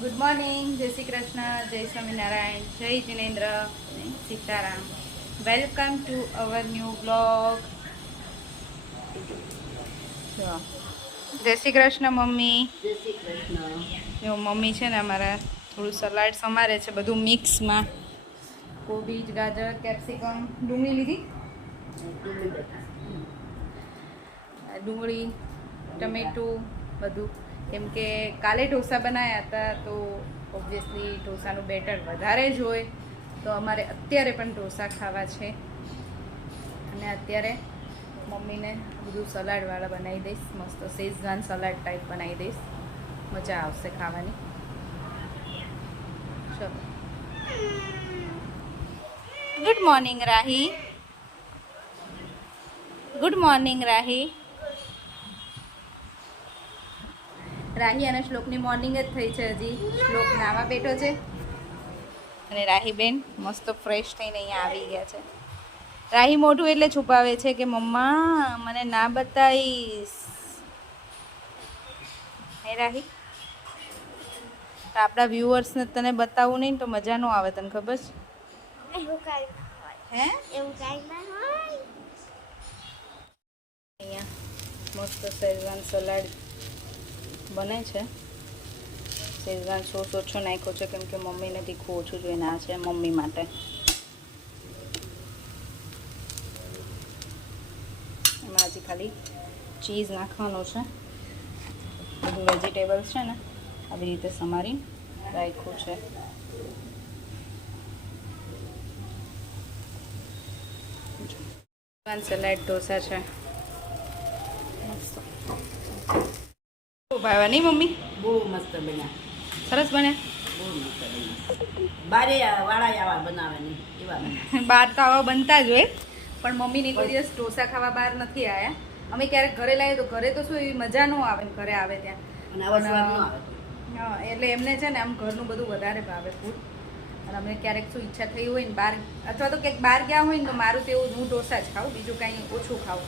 Good morning, જય શ્રી કૃષ્ણ, જય સ્વામિનારાયણ, જય Jinendra, Sitaram. Welcome to our new blog. જય શ્રી કૃષ્ણ મમ્મી. જય શ્રી કૃષ્ણ. જો મમ્મી છે ને અમારા થોડું સલાડ સમારે છે, બધું મિક્સમાં. કોબીજ, ગાજર, કેપ્સિકમ, ડુંગળી લીધી, ડુંગળી, ટમેટું બધું. કેમ કે કાલે ઢોસા બનાવ્યા હતા તો ઓબ્વિયસલી ઢોસાનું બેટર વધારે જ હોય, તો અમારે અત્યારે પણ ઢોસા ખાવા છે. અને અત્યારે મમ્મીને બધું સલાડવાળા બનાવી દઈશ, મસ્ત શેઝવાન સલાડ ટાઈપ બનાવી દઈશ, મજા આવશે ખાવાની. ચલો. ગુડ મોર્નિંગ રાહી. ગુડ મોર્નિંગ રાહી. રાહી અને શ્લોકની મોર્નિંગ જ થઈ છે. હજી શ્લોક નાવા બેઠો છે અને રાહીબેન મસ્ત ફ્રેશ થઈને અહીંયા આવી ગયા છે. રાહી મોઢું એટલે છુપાવે છે કે મમ્મા મને ના બતાવીશ. હે રાહી, આપણા વ્યુઅર્સને તને બતાવવું નહીં તો મજા ન આવે, તને ખબર છે? હે અહીંયા મસ્ત શેઝવાન સલાડ બને છે. શેઝવાન સોસ ઓછો નાખ્યો છે કેમ કે મમ્મીને તીખું ઓછું જોઈને આ છે મમ્મી માટે. એમાં હજી ખાલી ચીઝ નાખવાનું છે. બધું વેજીટેબલ્સ છે ને આવી રીતે સમારી રાખ્યું છે. સલાડ ઢોસા છે. ભાવા નહીં મમ્મી? બહુ મસ્ત બન્યા. સરસ બને. બહુ મસ્ત બન્યા. બારે વાળા આવા બનાવવાની એવા બન્યા. બહાર તો આવા બનતા જ હોય, પણ મમ્મીને કોઈ દિવસ ઢોસા ખાવા બહાર નથી આવ્યા. અમે ક્યારેક ઘરે લાવીએ તો ઘરે તો શું એવી મજા ન આવે, ઘરે આવે ત્યાં અને આવા સ્વાદ ન આવે. હા, એટલે એમને છે ને આમ ઘરનું બધું વધારે ભાવે ફૂડ. અને અમને ક્યારેક શું ઈચ્છા થઈ હોય ને બહાર, અથવા તો ક્યાંક બહાર ગયા હોય ને તો મારું તો એવું હું ઢોસા જ ખાઉં, બીજું કાંઈ ઓછું ખાઉં.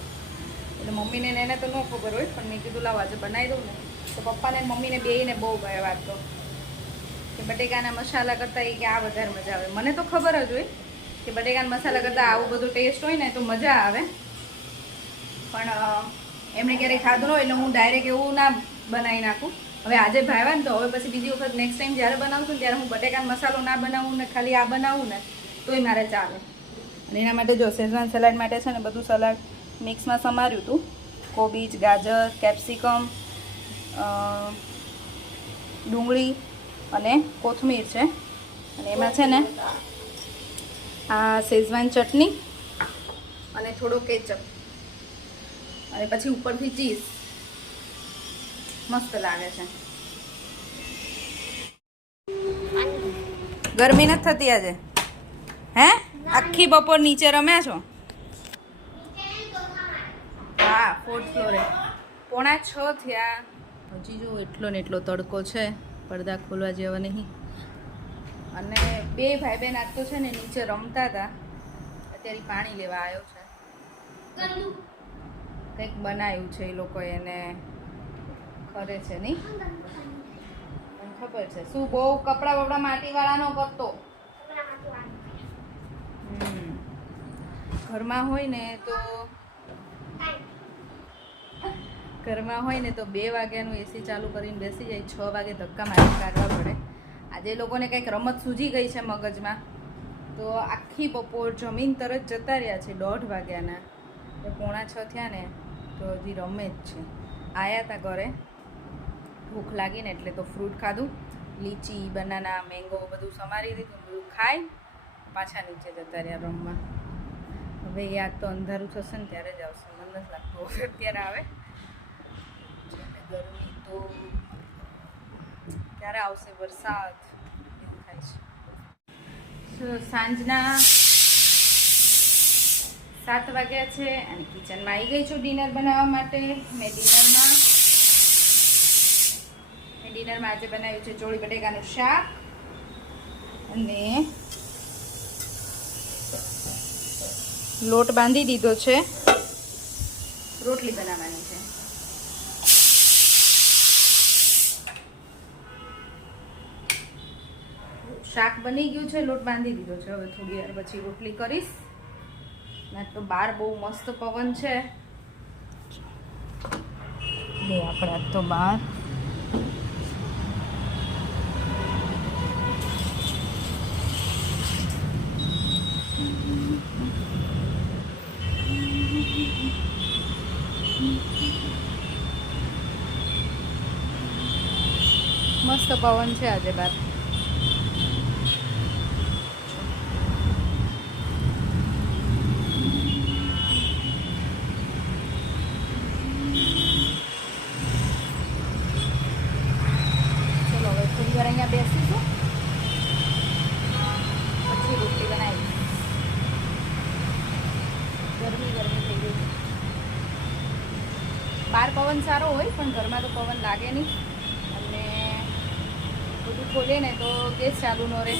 એટલે મમ્મીને એને તો ન ખબર હોય, પણ મેં કીધું લાવ આજે બનાવી દઉં ને તો પપ્પાને મમ્મીને બેયને બહુ ભાવે વાત તો કે બટેકાના મસાલા કરતાં એ કે આ વધારે મજા આવે. મને તો ખબર જ હોય કે બટેકાના મસાલા કરતાં આવું બધું ટેસ્ટ હોય ને તો મજા આવે, પણ એમણે ક્યારેય ખાધું ન હોય એટલે હું ડાયરેક્ટ એવું ના બનાવી નાખું. હવે આજે ભાવ્યા ને તો હવે પછી બીજી વખત નેક્સ્ટ ટાઈમ જ્યારે બનાવું છું ત્યારે હું બટેકાનો મસાલો ના બનાવું ને ખાલી આ બનાવું ને તોય મારે ચાલે. અને એના માટે જો શેઝવાન સલાડ માટે છે ને બધું સલાડ મિક્સમાં સમાર્યું હતું. કોબીજ, ગાજર, કેપ્સિકમ, ડુંગળી અને કોથમીર છે. અને એમાં છે ને આ શેઝવાન ચટણી અને થોડો કેચઅપ અને પછી ઉપરથી ચીઝ. મસ્ત લાગે છે. ગરમી નથી થતી આજે? હે, આખી બપોર નીચે રમ્યા છો? હા, 4th ફ્લોરે. 5:45 થયા. હજી જો એટલો ને એટલો તડકો છે, પડદા ખોલવા જેવા નહીં. અને બે ભાઈ બહેન આજ તો છે ને નીચે રમતા હતા, અત્યારે પાણી લેવા આવ્યો છે. કંઈક બનાવ્યું છે એ લોકો, એને ખરે છે નહીં, મને ખબર છે. શું બહુ કપડાં બપડા માટીવાળાનો કરતો. ઘરમાં હોય ને તો 2 વાગ્યાનું એસી ચાલુ કરીને બેસી જાય, 6 વાગે ધક્કા મારી કાઢવા પડે. આજે લોકોને કંઈક રમત સૂજી ગઈ છે મગજમાં, તો આખી બપોર જમીન તરત જતા રહ્યા છે. 1:30 વાગ્યાના, 5:45 થયા ને તો હજી રમે જ છે. આવ્યા હતા ઘરે, ભૂખ લાગીને એટલે તો ફ્રૂટ ખાધું, લીચી, બનાના, મેંગો બધું સમારી દીધું, બધું ખાઈ પાછા નીચે જતા રહ્યા રમવા. હવે યાદ તો અંધારું થશે ને ત્યારે જ આવશે, મને નથી લાગતું હવે અત્યારે આવે. ગરમી તો ક્યારે આવશે, વરસાદ એવું થાય છે. સાંજના 7 વાગ્યા છે અને કિચનમાં આવી ગઈ છું ડિનર બનાવવા માટે. મેં ડિનરમાં આજે બનાવ્યું છે ચોળી બટેકાનું શાક અને લોટ બાંધી દીધો છે, રોટલી બનાવવાની છે. શાક બની ગયું છે, લોટ બાંધી દીધો છે. હવે થોડી વાર પછી રોટલી કરીશ. ના તો બહાર બહુ મસ્ત પવન છે. આપણા તો બહાર મસ્ત પવન છે આજે બહાર. ચલો હવે થોડી વાર અહીંયા બેસીશું, પછી રોટલી બનાવીશ. ગરમી થઈ ગઈ છે. બહાર પવન સારો હોય પણ ઘરમાં તો પવન લાગે નહીં. અને બધું ખોલે ને તો ગેસ ચાલુ ન રહે.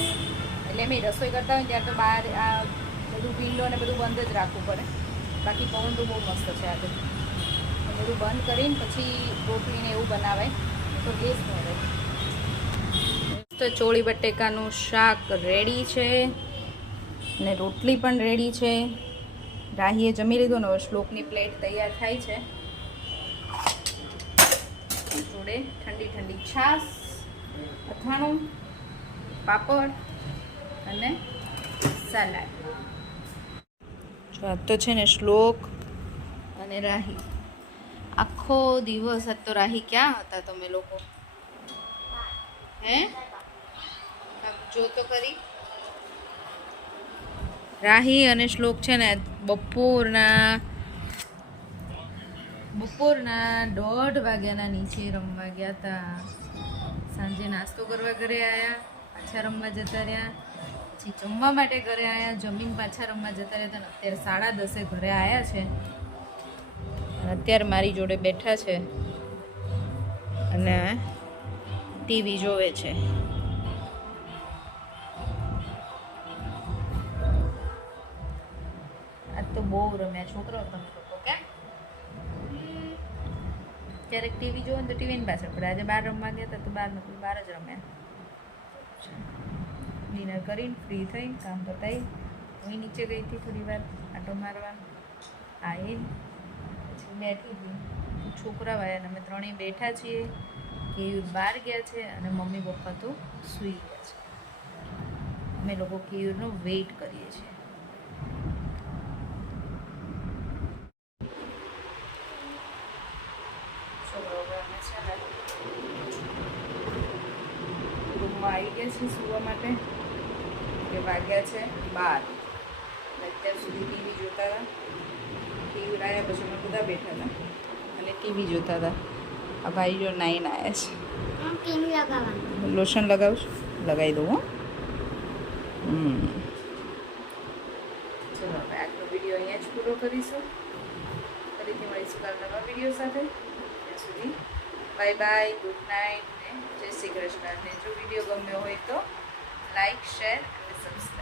એટલે મેં રસોઈ કરતા હોય ત્યારે તો બહાર આ બધું વિન્ડો ને બધું બંધ જ રાખવું પડે. બાકી પવન તો બહુ મસ્ત છે આજે. બધું બંધ કરીને પછી રોટલીને એવું બનાવાય તો ગેસ ન રહે. તો ચોળી બટેકાનું શાક રેડી છે અને રોટલી પણ રેડી છે. રાહીએ જમી લીધું ને હવે શ્લોકની પ્લેટ તૈયાર થાય છે. જોડે ઠંડી છાશ, અથાણું, પાપડ અને સલાડ. આ તો છે ને શ્લોક અને રાહી. આખો દિવસ આજ તો રાહી ક્યાં હતા તમે લોકો? હે જો તો કરી. રાહી અને શ્લોક છે ને બપોરના 1:30 વાગ્યાના નીચે રમવા ગયા હતા. સાંજે નાસ્તો કરવા ઘરે આવ્યા, પાછા રમવા જતા રહ્યા, પછી જમવા માટે ઘરે આવ્યા, જમીન પાછા રમવા જતા રહ્યા હતા. અત્યારે 10:30 ઘરે આવ્યા છે અને અત્યારે મારી જોડે બેઠા છે અને ટીવી જોવે છે. આજ તો બહુ રમ્યા છોકરાઓ તમે લોકો. કેમ? ક્યારેક ટીવી જોવે ને તો ટીવીની પાછળ પડે. આજે બહાર રમવા ગયા હતા તો બહાર જ રમ્યા. ડિનર કરીને ફ્રી થઈને કામ પતાવી હું નીચે ગઈ હતી થોડી વાર આટો મારવા. આવી પછી બેઠી હતી. છોકરા આવ્યા અને અમે ત્રણેય બેઠા છીએ. કેયુર બહાર ગયા છે અને મમ્મી પપ્પા તો સૂઈ ગયા છે. અમે લોકો કેયુરનો વેઇટ કરીએ છીએ. રૂમમાં આવી ગયા છે સૂવા માટે. કે વાગ્યા છે 12. અત્યાર સુધી ટીવી જોતા હતા. ટીવી લાવ્યા પછી અમે બધા બેઠા હતા અને ટીવી જોતા હતા. આ ભાઈ જો નાઈને આવ્યા છે. લોશન લગાવશું? લગાવી દઉં. ચલો હવે આજનો વિડીયો અહીંયા જ પૂરો કરીશું. ફરીથી મળીશું કાલ નવા વિડીયો સાથે. ત્યાં સુધી બાય બાય, ગુડ નાઇટ ને જય શ્રી કૃષ્ણ. અને જો વિડીયો ગમ્યો હોય તો લાઈક, શેર અને સબસ્ક્રાઈબ